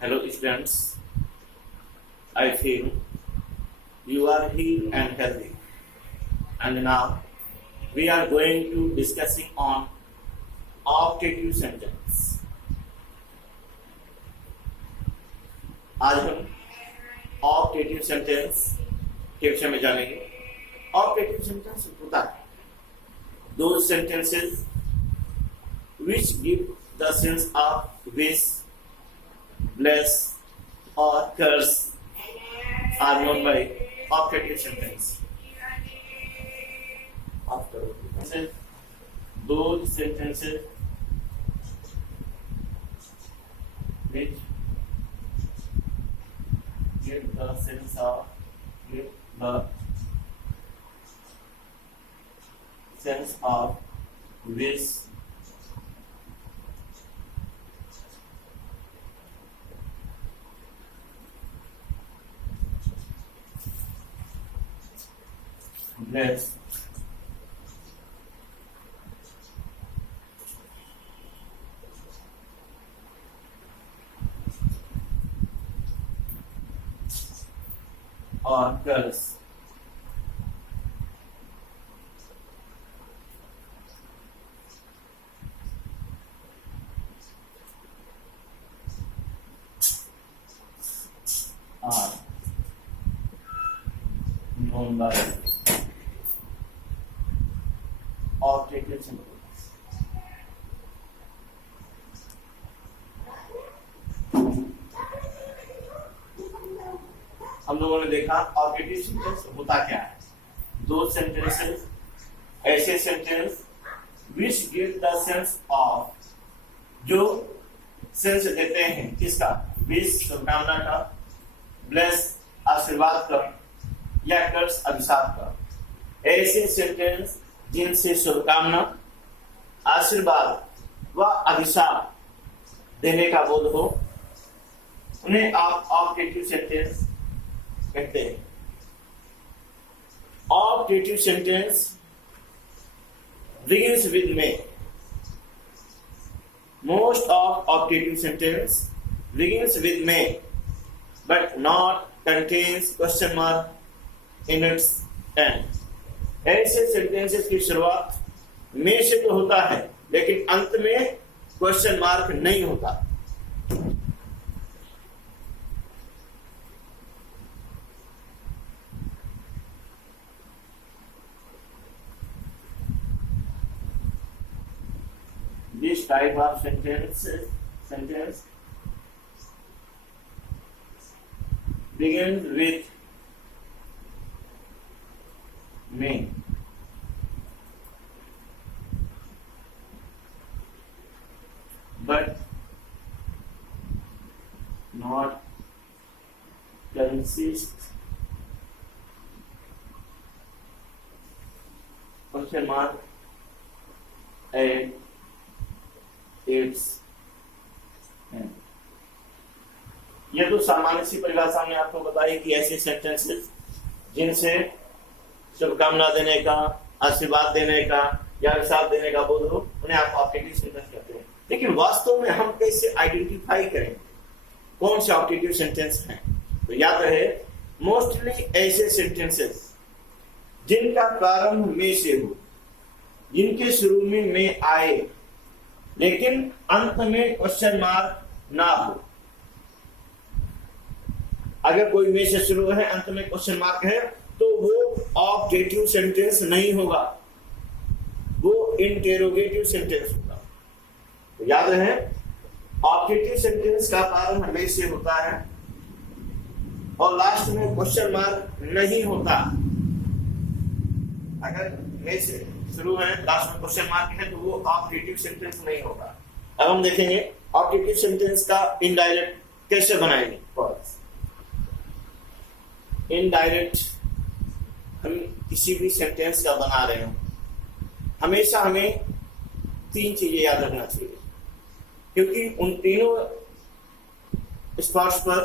Hello students, I feel you are here and healthy. And now we are going to discussing on objective sentence. आज हम objective sentence के विषय में जानेंगे। Objective sentence होता है those sentences which give the sense of wish, bless or curse are known by objective sentence. After those sentences which give the sense of wish, bless or curse are known by objective sentence. हम लोगों ने देखा objective sentence होता क्या है। दो sentences ऐसे sentence which give the sense of, जो सेंस देते हैं किसका, विश शुभकामना का, ब्लेस आशीर्वाद का, या कर्स अभिशाप का। ऐसे सेंटेंस जिनसे शुभकामना, आशीर्वाद व अभिशाप देने का बोध हो, उन्हें आप ऑब्जेक्टिव सेंटेंस कहते हैं। Objective sentence begins with may. Most of objective sentence begins with may, but not contains question mark in its end. ऐसे सेंटेंसेस की शुरुआत में से तो होता है, लेकिन अंत में क्वेश्चन मार्क नहीं होता। This type of sentence begins with may, but not consist question mark and its end. ये तो सामान्य सी परिभाषा में आपको बताई कि ऐसे सेंटेंसेस जिनसे शुभकामना देने का, आशीर्वाद देने का या अभिशाप देने का बोध हो, उन्हें आप ऑब्जेक्टिव सेंटेंस कहते हैं। लेकिन वास्तव में हम कैसे आइडेंटिफाई करें कौन से ऑब्जेक्टिव सेंटेंस हैं? तो याद रहे, मोस्टली ऐसे सेंटेंसेस जिनका प्रारंभ में से हो, जिनके शुरू में आए लेकिन अंत में क्वेश्चन मार्क ना हो। अगर कोई में से शुरू है, अंत में क्वेश्चन मार्क है, तो वो ऑब्जेक्टिव सेंटेंस नहीं होगा, वो इंटेरोगेटिव सेंटेंस होगा। तो याद रहे, ऑब्जेक्टिव सेंटेंस का प्रारंभ में से होता है और लास्ट में क्वेश्चन मार्क नहीं होता। अगर में से शुरू है, लास्ट में क्वेश्चन मार्क है, तो वो ऑब्जेक्टिव सेंटेंस नहीं होगा। अब हम देखेंगे ऑब्जेक्टिव सेंटेंस का इनडायरेक्ट कैसे बनाएंगे। इनडायरेक्ट हम किसी भी सेंटेंस का बना रहे हो, हमेशा हमें तीन चीजें याद रखना चाहिए, क्योंकि उन तीनों स्पॉट्स पर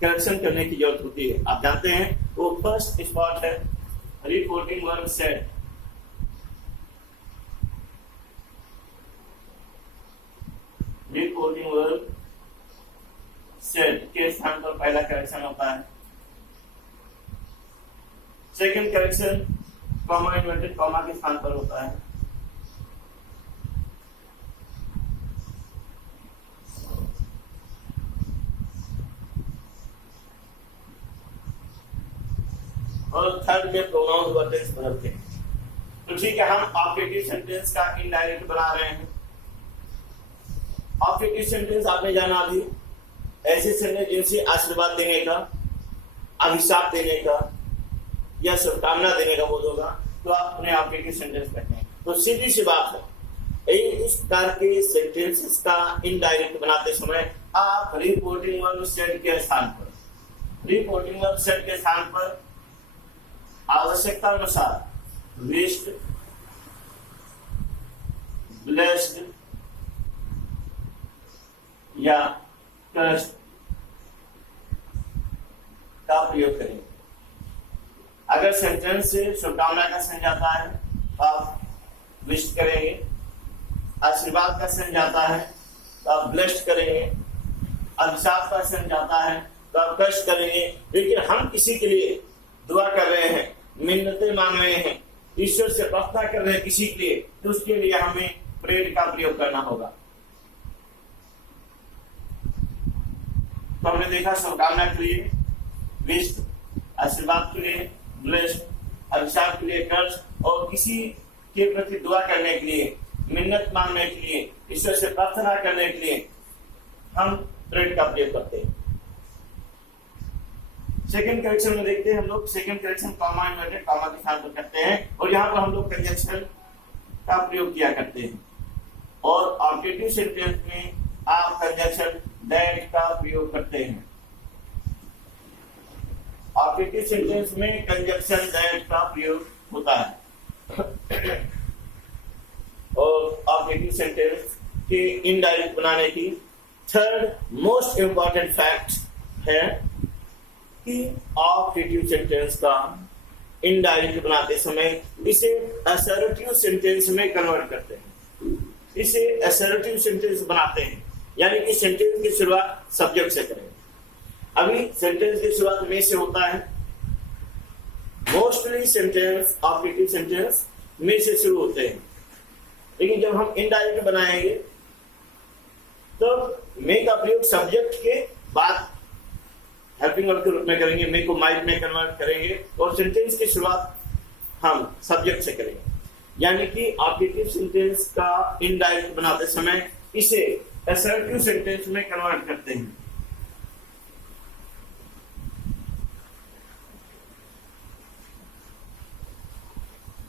करेक्शन करने की जरूरत होती है। आप जानते हैं, वो फर्स्ट स्पॉट है reporting verb set, reporting verb said के स्थान पर पहला करेक्शन होता है। Second correction comma inverted comma के स्थान पर होता है। और थर्ड में प्रोनाउन वर्टेक्स बदलते हैं। तो ठीक है, हम ऑब्जेक्टिव सेंटेंस का इनडायरेक्ट बना रहे हैं। ऑब्जेक्टिव सेंटेंस आपने जाना अभी ऐसे सेंटेंस जिनसे आशीर्वाद देने का, अभिशाप देने का या शुभकामना देने का बोध होगा, तो आप अपने ऑब्जेक्टिव सेंटेंस कहते हैं। तो सीधी सी बात है, इस प्रकार के सेंटेंसेस का इनडायरेक्ट बनाते समय आप रिपोर्टिंग वर्ब सेड के स्थान पर आवश्यकता अनुसार विश्ड, ब्लेस्ड या कर्स्ड का प्रयोग करेंगे। अगर सेंटेंस से शुभकामना का संज जाता है तो आप विश्ड करेंगे, आशीर्वाद का संज जाता है तो आप ब्लेस्ड करेंगे, अभिशाप का संज जाता है तो आप कर्स्ड करेंगे। लेकिन हम किसी के लिए दुआ कर रहे हैं, मिन्नतें मांग रहे हैं, ईश्वर से प्रार्थना कर रहे हैं किसी के लिए, तो उसके लिए हमें प्रेयर का प्रयोग करना होगा। तो हमने देखा शुभकामना के लिए विश्ड, आशीर्वाद के लिए ब्लेस्ड, अभिशाप के लिए कर्ज, और किसी के प्रति दुआ करने के लिए, मिन्नत मांगने के लिए, ईश्वर से प्रार्थना करने के लिए हम प्रेयर का प्रयोग करते हैं। सेकंड करेक्शन में देखते हैं हम लोग। Second correction comma inverted comma के साथ करते हैं और यहाँ पर हम लोग कंजंक्शन का प्रयोग किया करते हैं। और ऑब्जेक्टिव सेंटेंस में आप कंजंक्शन दैट का प्रयोग करते हैं। ऑब्जेक्टिव सेंटेंस में कंजंक्शन दैट का प्रयोग होता है। और ऑब्जेक्टिव सेंटेंस के इनडायरेक्ट बनाने की थर्ड मोस्ट इंपॉर्टेंट फैक्ट है कि ऑब्जेक्टिव सेंटेंस का इनडायरेक्ट बनाते समय इसे असर्टिव सेंटेंस में कन्वर्ट करते हैं। इसे असर्टिव सेंटेंस बनाते हैं, यानी कि सेंटेंस की शुरुआत सब्जेक्ट से करें। अभी सेंटेंस की शुरुआत में से होता है। मोस्टली सेंटेंस ऑब्जेक्टिव सेंटेंस में से शुरू होते हैं, लेकिन जब हम इनडायरेक्ट बनाएंगे तो मे का प्रयोग सब्जेक्ट के बाद हेल्पिंग वर्ब के रूप में करेंगे, मे को माइट में कन्वर्ट करेंगे और सेंटेंस की शुरुआत हम सब्जेक्ट से करेंगे। यानी कि ऑब्जेक्टिव सेंटेंस का इनडायरेक्ट बनाते समय इसे असर्टिव सेंटेंस में कन्वर्ट करते हैं।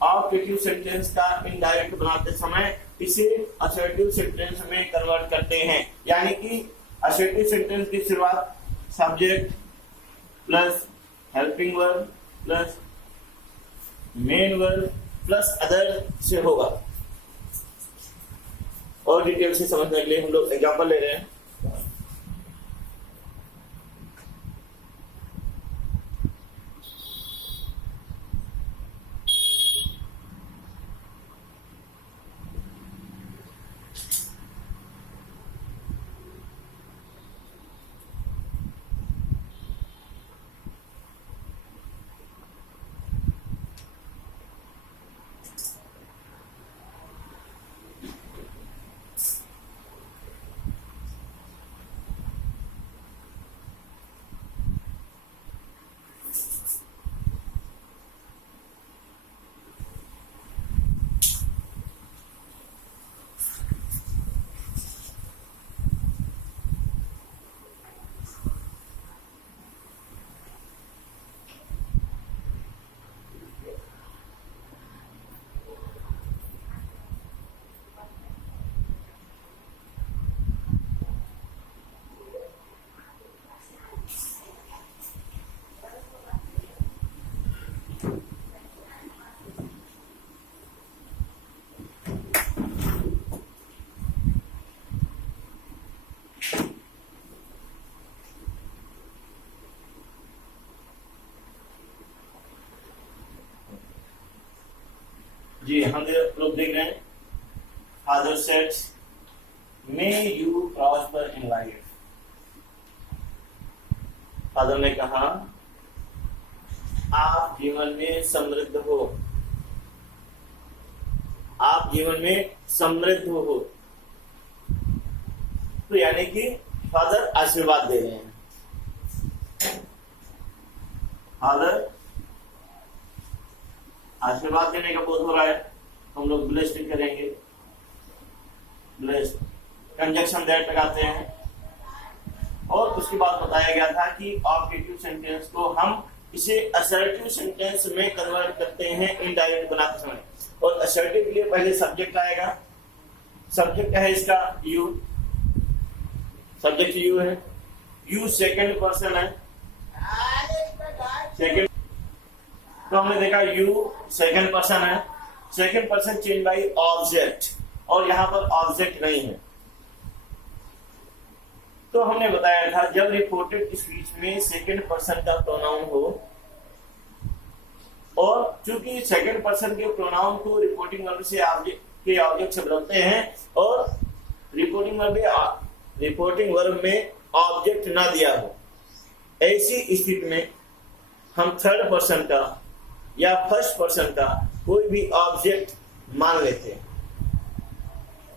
ऑब्जेक्टिव सेंटेंस का इनडायरेक्ट बनाते समय इसे असर्टिव सेंटेंस में कन्वर्ट करते हैं। यानी कि असर्टिव सेंटेंस की शुरुआत subject plus helping verb plus main verb plus other से होगा। और डिटेल से समझने के लिए हम लोग एग्जांपल ले रहे हैं। जी हम लोग देख रहे हैं फादर सेड्स may you prosper in life. Father ने कहा आप जीवन में समृद्ध हो, आप जीवन में समृद्ध हो। तो यानी कि फादर आशीर्वाद दे रहे हैं। फादर आशीर्वाद देने का बोध हो रहा है, हम लोग ब्लेस्ड करेंगे। ब्लेस्ड कंजक्शन दैट लगाते हैं। और उसके बाद बताया गया था कि ऑब्जेक्टिव सेंटेंस को हम इसे असर्टिव सेंटेंस में कन्वर्ट करते हैं इनडायरेक्ट बनाते समय। और असर्टिव के लिए पहले सब्जेक्ट आएगा। सब्जेक्ट है इसका यू, सब्जेक्ट यू है। यू सेकंड पर्सन है, सेकंड। तो हमने देखा यू सेकंड पर्सन है। Second person change by object, और यहां पर ऑब्जेक्ट नहीं है। तो हमने बताया था जब रिपोर्टेड स्पीच में सेकंड पर्सन का प्रोनाउन हो, और चूंकि सेकंड पर्सन के प्रोनाउन को रिपोर्टिंग वर्ब से ऑब्जेक्ट से बदलते हैं, और रिपोर्टिंग वर्ब में ऑब्जेक्ट ना दिया हो, ऐसी स्थिति में हम थर्ड पर्सन का या फर्स्ट पर्सन का कोई भी ऑब्जेक्ट मान लेते हैं।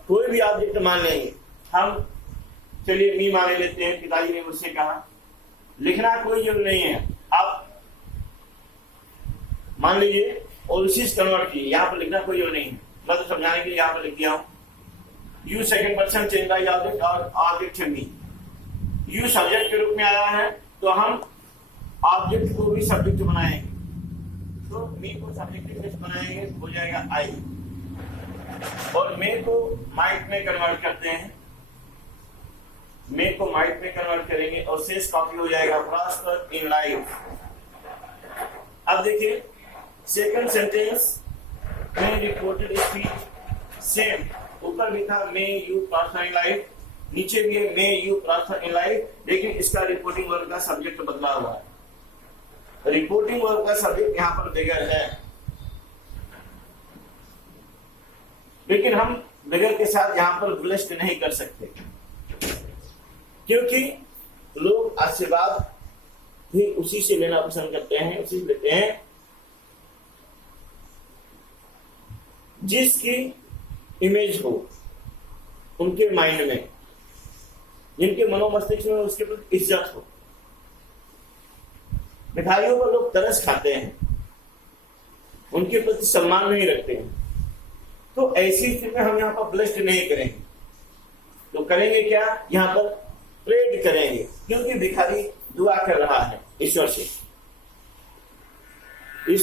कोई भी ऑब्जेक्ट मान लेंगे हम। चलिए मी मान लेते हैं, पिताजी ने मुझसे कहा। लिखना कोई जरूरी नहीं है, आप मान लीजिए और उसी से कन्वर्ट कीजिए। यहाँ पर लिखना कोई जरूरी नहीं है, मैं तो समझाने के लिए यहाँ पर लिख दिया हूं। You second person change by object, और ऑब्जेक्ट है मी। यू सब्जेक्ट के रूप में आया है, तो हम ऑब्जेक्ट को भी सब्जेक्ट बनाएंगे। तो मी को सब्जेक्ट बनाएंगे, हो जाएगा आई। और मे को माइट में कन्वर्ट करते हैं, मे को माइट में कन्वर्ट करेंगे, और शेष कॉपी हो जाएगा प्रॉस्पर इन लाइफ। अब देखिए सेकंड सेंटेंस में रिपोर्टेड स्पीच सेम, ऊपर भी था मे यू प्रॉस्पर इन लाइफ, नीचे भी है मे यू प्रॉस्पर इन लाइफ, लेकिन इसका रिपोर्टिंग वर्ब का सब्जेक्ट बदला हुआ है। रिपोर्टिंग वर्ब का सब्जेक्ट यहां पर बिगर है, लेकिन हम बिगर के साथ यहां पर ब्लेस्ड नहीं कर सकते, क्योंकि लोग आशीर्वाद भी उसी से लेना पसंद करते हैं, उसी से लेते हैं जिसकी इमेज हो उनके माइंड में, जिनके मनोमस्तिष्क में उसके प्रति इज्जत हो। मिठाइयों पर लोग तरस खाते हैं, उनके प्रति सम्मान नहीं रखते हैं। तो ऐसी स्थिति में हम यहाँ पर ब्लेस्ड नहीं करेंगे। तो करेंगे क्या? यहाँ पर प्रेड करेंगे, क्योंकि भिखारी दुआ कर रहा है ईश्वर से।